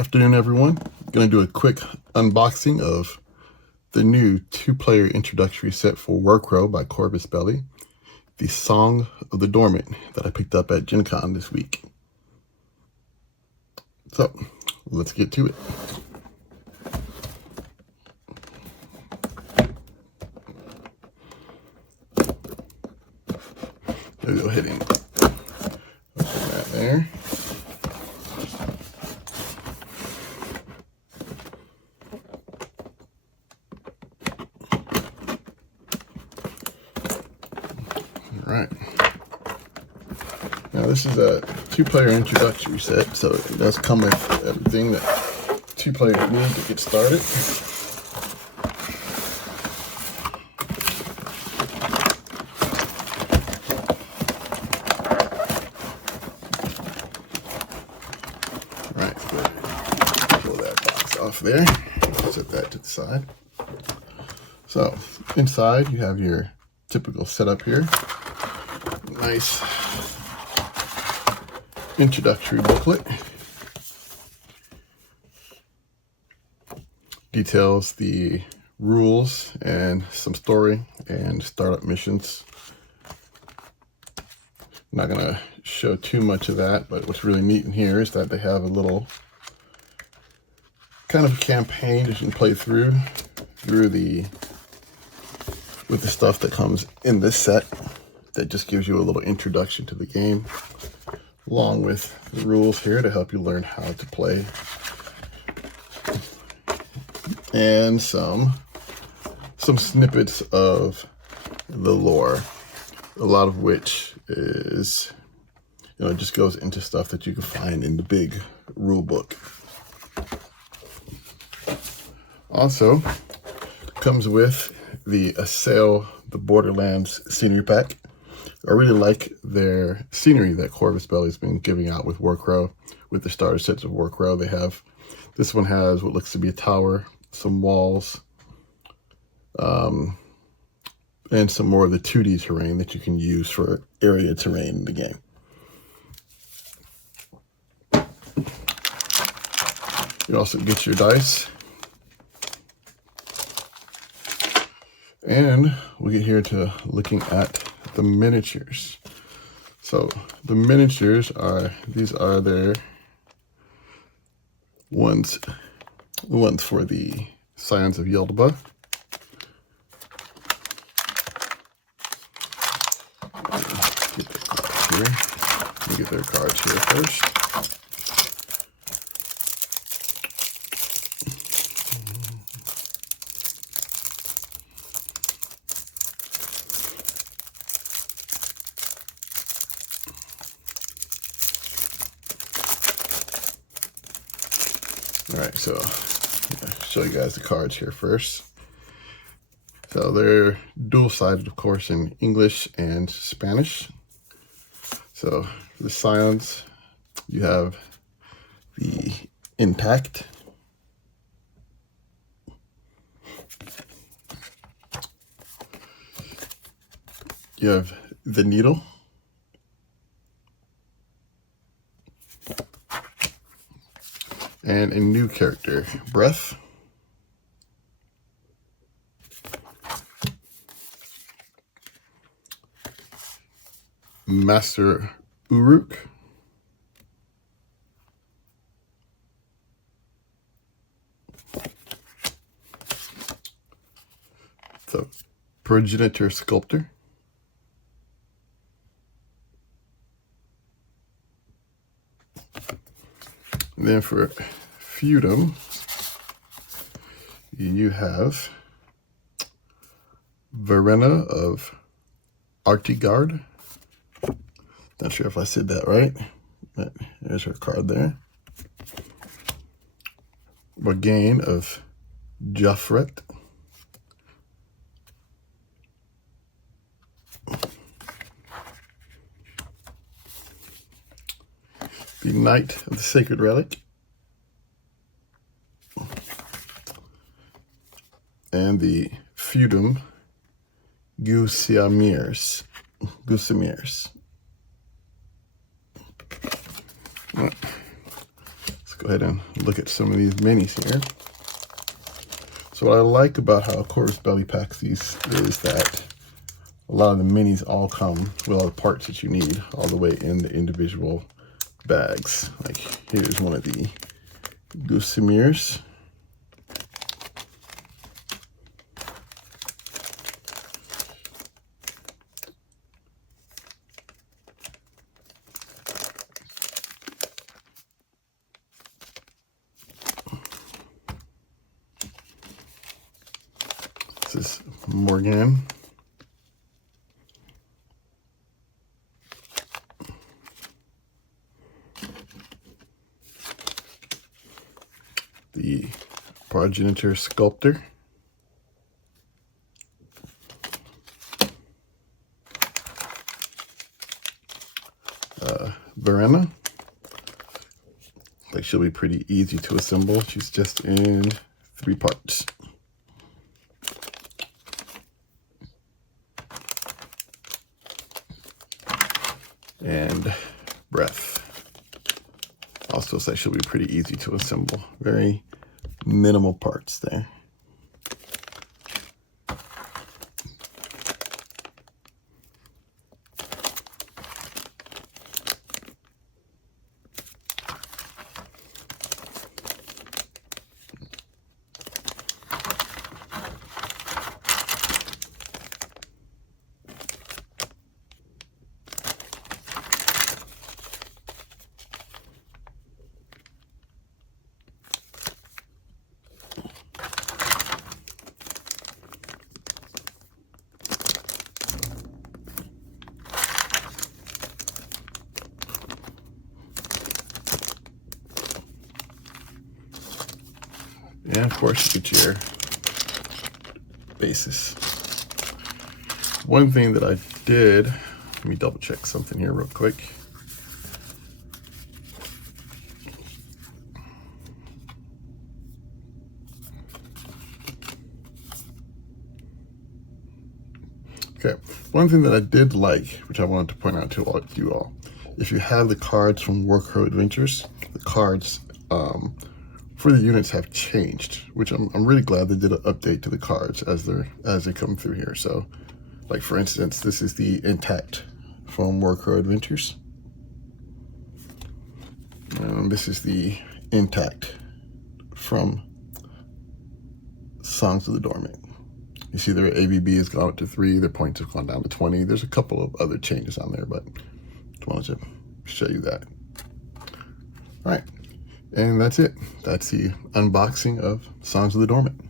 afternoon, everyone. I'm going to do a quick unboxing of the new 2-player introductory set for Warcrow by Corvus Belli, the Song of the Dormant that I picked up at Gen Con this week. So, let's get to it. I'll go ahead and open that there. All right. Now this is a 2-player introductory set, so it does come with everything that 2 players need to get started. All right, pull that box off there. Set that to the side. So inside you have your typical setup here. Nice introductory booklet. Details the rules and some story and startup missions. I'm not going to show too much of that, but what's really neat in here is that they have a little kind of campaign that you can play through with the stuff that comes in this set. That just gives you a little introduction to the game, along with the rules here to help you learn how to play, and some snippets of the lore, a lot of which is, just goes into stuff that you can find in the big rule book. Also comes with the Assail the Borderlands scenery pack. I really like their scenery that Corvus Belli has been giving out with Warcrow, with the starter sets of Warcrow. This one has what looks to be a tower, some walls, and some more of the 2D terrain that you can use for area terrain in the game. You also get your dice. And we get here to looking at the miniatures. So the miniatures these are their ones, the ones for the Scions of Yeldabaoth. Get their cards here first. All right, so I'll show you guys the cards here first. So they're dual-sided, of course, in English and Spanish. So for the Scions, you have the Intact. You have the Needle. And a new character, Breath. Master Uruk. So, Progenitor Sculptor. And then for Feudum, you have Verena of Artigard. Not sure if I said that right, but there's her card there. Bargain of Jaffret. The Knight of the Sacred Relic. And the Feudum Gusamirs. Let's go ahead and look at some of these minis here. So what I like about how Corvus Belli packs these is that a lot of the minis all come with all the parts that you need all the way in the individual bags. Like here's one of the Gusamirs. This is Morgan. The Progenitor Sculptor. Verena. Like she'll be pretty easy to assemble. She's just in 3 parts. And Breath. Also says she'll be pretty easy to assemble. Very minimal parts there. And of course, you get your bases. One thing that I did, let me double check something here real quick. Okay, one thing that I did like, which I wanted to point out to you all, if you have the cards from Warcrow Adventures, the cards for the units have changed, which I'm really glad they did an update to the cards as they come through here. So, like for instance, this is the Intact from Warcrow Adventures. This is the Intact from Songs of the Dormant. You see their AVB has gone up to 3, their points have gone down to 20. There's a couple of other changes on there, but just wanted to show you that. All right. And that's it. That's the unboxing of Songs of the Dormant.